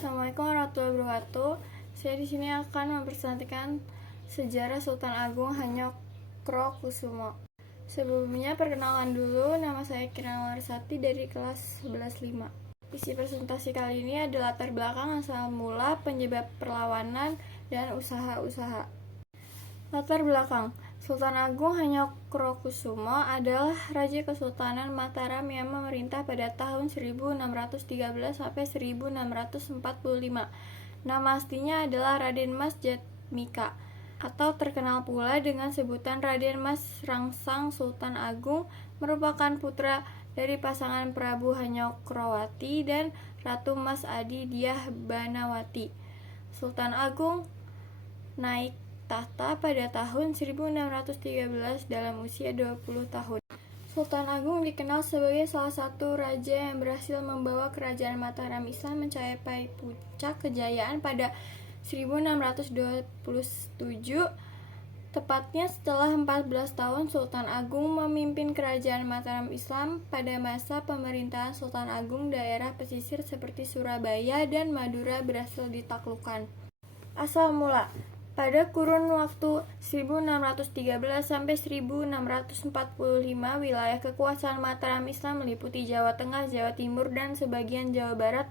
Assalamualaikum warahmatullahi wabarakatuh. Saya di sini akan mempresentasikan sejarah Sultan Agung Hanyokrokusumo. Sebelumnya perkenalan dulu, nama saya Kirana Larsati dari kelas 11.5. Isi presentasi kali ini ada latar belakang asal mula, penyebab perlawanan, dan usaha-usaha. Latar belakang: Sultan Agung Hanyokrokusumo adalah Raja Kesultanan Mataram yang memerintah pada tahun 1613 sampai 1645. Nama aslinya adalah Raden Mas Jatmika, atau terkenal pula dengan sebutan Raden Mas Rangsang. Sultan Agung merupakan putra dari pasangan Prabu Hanyokrowati dan Ratu Mas Adi Dyah Banawati. Sultan Agung naik tahta pada tahun 1613 dalam usia 20 tahun. Sultan Agung dikenal sebagai salah satu raja yang berhasil membawa kerajaan Mataram Islam mencapai puncak kejayaan pada 1627. Tepatnya setelah 14 tahun Sultan Agung memimpin kerajaan Mataram Islam. Pada masa pemerintahan Sultan Agung, daerah pesisir seperti Surabaya dan Madura berhasil ditaklukkan. Asal mula: pada kurun waktu 1613 sampai 1645, wilayah kekuasaan Mataram Islam meliputi Jawa Tengah, Jawa Timur, dan sebagian Jawa Barat.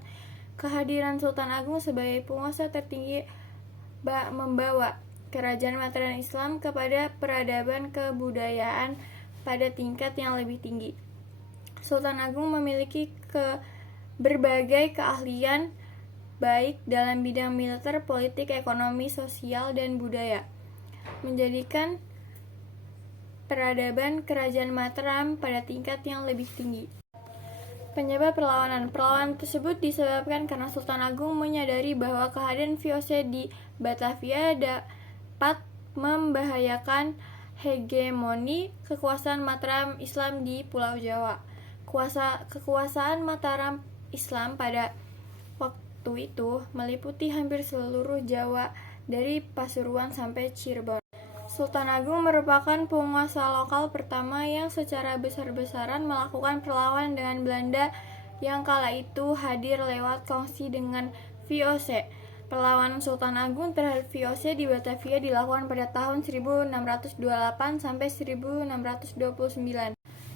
Kehadiran Sultan Agung sebagai penguasa tertinggi membawa kerajaan Mataram Islam kepada peradaban kebudayaan pada tingkat yang lebih tinggi. Sultan Agung memiliki berbagai keahlian baik dalam bidang militer, politik, ekonomi, sosial, dan budaya, menjadikan peradaban kerajaan Mataram pada tingkat yang lebih tinggi. Penyebab perlawanan tersebut disebabkan karena Sultan Agung menyadari bahwa kehadiran VOC di Batavia dapat membahayakan hegemoni kekuasaan Mataram Islam di Pulau Jawa. Kekuasaan Mataram Islam pada waktu itu meliputi hampir seluruh Jawa dari Pasuruan sampai Cirebon. Sultan Agung merupakan penguasa lokal pertama yang secara besar-besaran melakukan perlawanan dengan Belanda yang kala itu hadir lewat kongsi dengan VOC. Perlawanan Sultan Agung terhadap VOC di Batavia dilakukan pada tahun 1628 sampai 1629.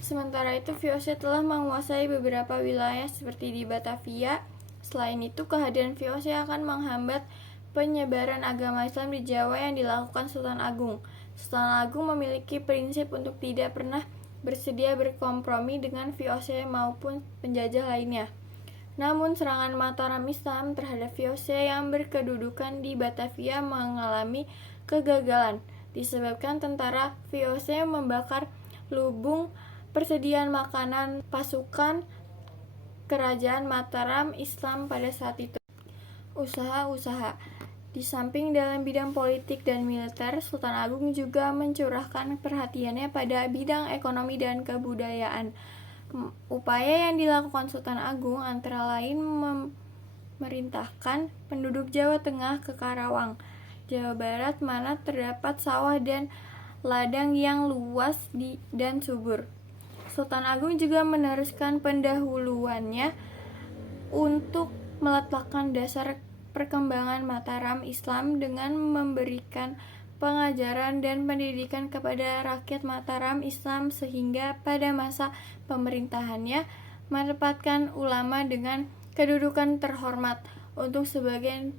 Sementara itu VOC telah menguasai beberapa wilayah seperti di Batavia. Selain itu, kehadiran VOC akan menghambat penyebaran agama Islam di Jawa yang dilakukan Sultan Agung. Sultan Agung memiliki prinsip untuk tidak pernah bersedia berkompromi dengan VOC maupun penjajah lainnya. Namun, serangan Mataram Islam terhadap VOC yang berkedudukan di Batavia mengalami kegagalan, disebabkan tentara VOC membakar lubung persediaan makanan pasukan kerajaan Mataram Islam pada saat itu. Usaha-usaha: di samping dalam bidang politik dan militer, Sultan Agung juga mencurahkan perhatiannya pada bidang ekonomi dan kebudayaan. Upaya yang dilakukan Sultan Agung antara lain memerintahkan penduduk Jawa Tengah ke Karawang, Jawa Barat, mana terdapat sawah dan ladang yang luas dan subur. Sultan Agung juga meneruskan pendahuluannya untuk meletakkan dasar perkembangan Mataram Islam dengan memberikan pengajaran dan pendidikan kepada rakyat Mataram Islam, sehingga pada masa pemerintahannya menempatkan ulama dengan kedudukan terhormat untuk sebagai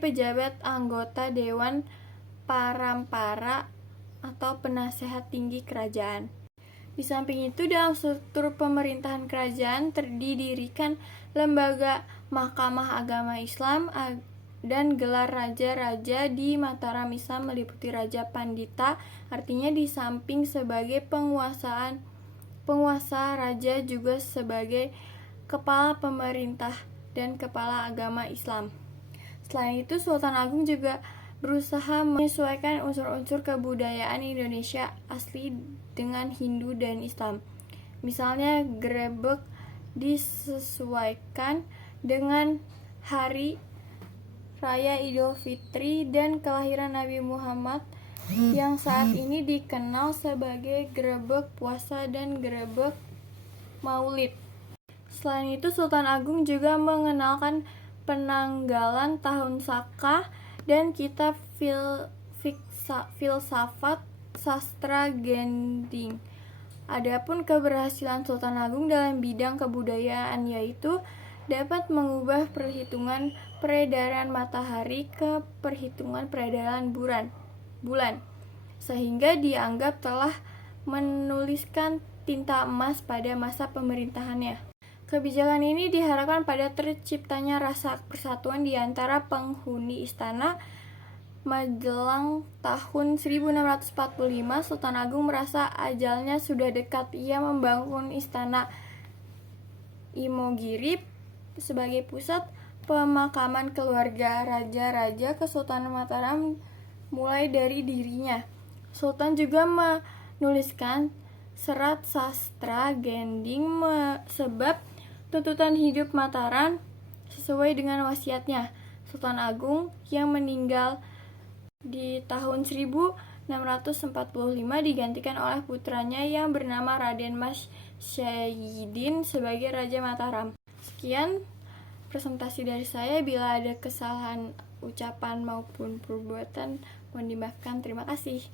pejabat anggota Dewan Parampara atau penasehat tinggi kerajaan. Di samping itu, dalam struktur pemerintahan kerajaan didirikan lembaga Mahkamah Agama Islam dan gelar raja-raja di Mataram Islam meliputi Raja Pandita, artinya di samping sebagai penguasa raja juga sebagai kepala pemerintah dan kepala agama Islam. Selain itu, Sultan Agung juga berusaha menyesuaikan unsur-unsur kebudayaan Indonesia asli dengan Hindu dan Islam. Misalnya, grebek disesuaikan dengan hari raya Idul Fitri dan kelahiran Nabi Muhammad yang saat ini dikenal sebagai grebek puasa dan grebek Maulid. Selain itu, Sultan Agung juga mengenalkan Penanggalan Tahun Saka, dan Kitab Filsafat Sastra Gending. Adapun keberhasilan Sultan Agung dalam bidang kebudayaan yaitu dapat mengubah perhitungan peredaran matahari ke perhitungan peredaran bulan, sehingga dianggap telah menuliskan tinta emas pada masa pemerintahannya. Kebijakan ini diharapkan pada terciptanya rasa persatuan di antara penghuni istana. Menjelang tahun 1645, Sultan Agung merasa ajalnya sudah dekat. Ia membangun istana Imogiri sebagai pusat pemakaman keluarga raja-raja Kesultanan Mataram mulai dari dirinya. Sultan juga menuliskan serat sastra Gending sebab tuntutan hidup Mataram sesuai dengan wasiatnya. Sultan Agung yang meninggal di tahun 1645 digantikan oleh putranya yang bernama Raden Mas Syahidin sebagai Raja Mataram. Sekian presentasi dari saya. Bila ada kesalahan ucapan maupun perbuatan, mohon dimaafkan. Terima kasih.